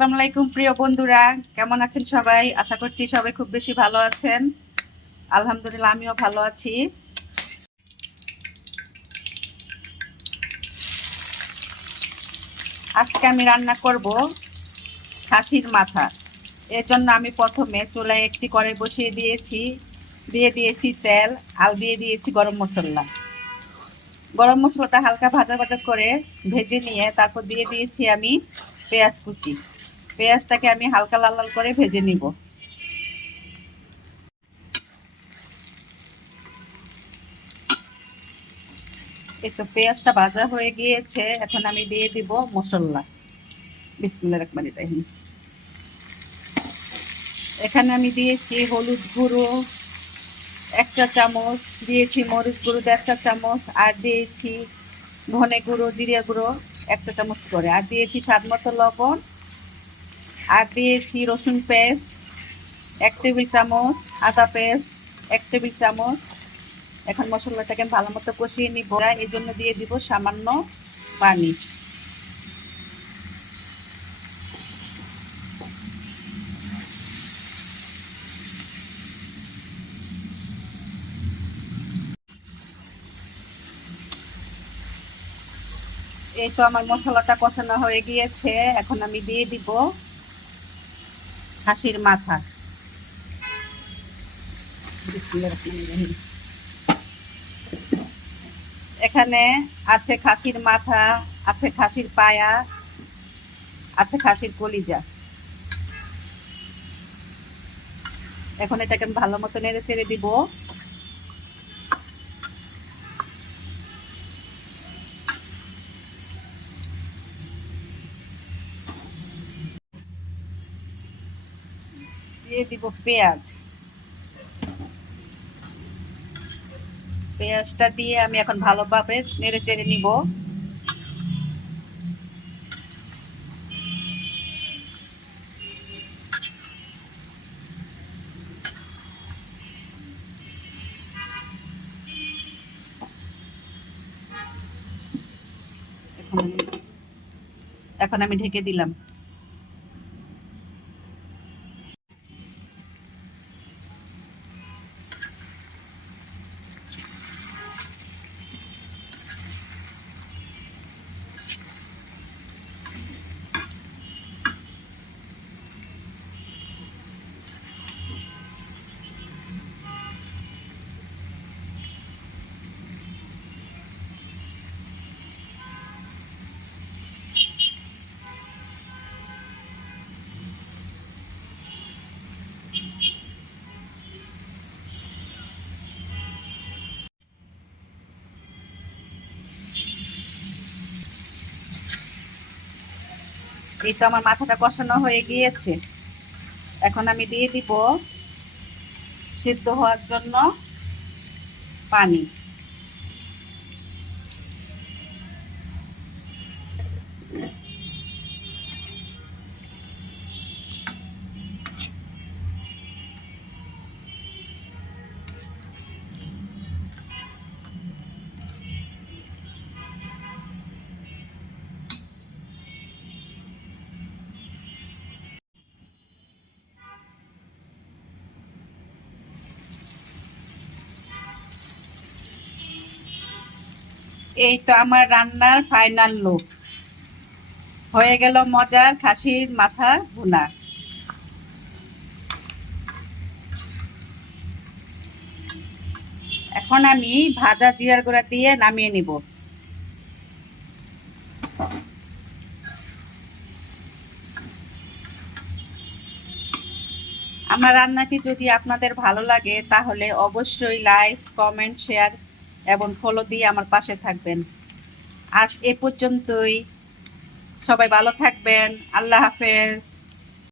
আসসালামু আলাইকুম প্রিয় বন্ধুরা, কেমন আছেন সবাই? আশা করছি সবাই খুব বেশি ভালো আছেন। আলহামদুলিল্লাহ, আমিও ভালো আছি। আজকে আমি রান্না করব খাসির মাথা। এর জন্য আমি প্রথমে চুলায় একটি কড়াই বসিয়ে দিয়েছি, দিয়ে দিয়েছি তেল, আর দিয়ে দিয়েছি গরম মশলা। গরম মশলাটা হালকা ভাজা ভাজা করে ভেজে নিয়ে তারপর দিয়ে দিয়েছি আমি পেঁয়াজ কুচি। পেঁয়াজটাকে আমি হালকা লাল লাল করে ভেজে নিব। এই তো পেঁয়াজটা ভাজা হয়ে গিয়েছে, এখন আমি দিয়ে দিব মশলা। বিসমিল্লাহির রহমানির রহিম। এখানে আমি দিয়েছি হলুদ গুঁড়ো 1 চা চামচ, দিয়েছি মরিচ গুঁড়ো 1.5 চা চামচ, আর দিয়েছি ধনে গুঁড়ো জিরা গুঁড়ো 1 চা চামচ করে, আর দিয়েছি স্বাদ মতো লবণ, আর দিয়েছি রসুন পেস্ট 1 টেবিল চামচ, আদা পেস্ট 1 টেবিল চামচ। এখন মশলাটাকে ভালো মতো কষিয়ে নিব, এই জন্য দিয়ে দিব সামান্য পানি। এই তো আমার মশলাটা কষানো হয়ে গিয়েছে, এখন আমি দিয়ে দিব খাসির মাথা। এখানে আছে খাসির মাথা, আছে খাসির পায়া, আছে খাসির কলিজা। এখন এটাকে আমি ভালো মতো নেড়ে চেড়ে দিব। দিয়ে দিব পেঁয়াজ। পেঁয়াজটা দিয়ে আমি এখন ভালোভাবে নেড়ে চেড়ে নিব। এখন আমি ঢেকে দিলাম। এই তো আমার মাথাটা কষানো হয়ে গিয়েছে, এখন আমি দিয়ে দিব সিদ্ধ হওয়ার জন্য পানি। এই তো আমার রান্নার ফাইনাল লুক, হয়ে গেল মজার খাসির মাথা ভুনা। এখন আমি ভাজা জিরার গুঁড়া দিয়ে নামিয়ে নিব। আমার রান্নাটি যদি আপনাদের ভালো লাগে তাহলে অবশ্যই লাইক, কমেন্ট, শেয়ার এবং ফলো দিয়ে আমার পাশে থাকবেন। আজ এ পর্যন্তই। সবাই ভালো থাকবেন। আল্লাহ হাফেজ।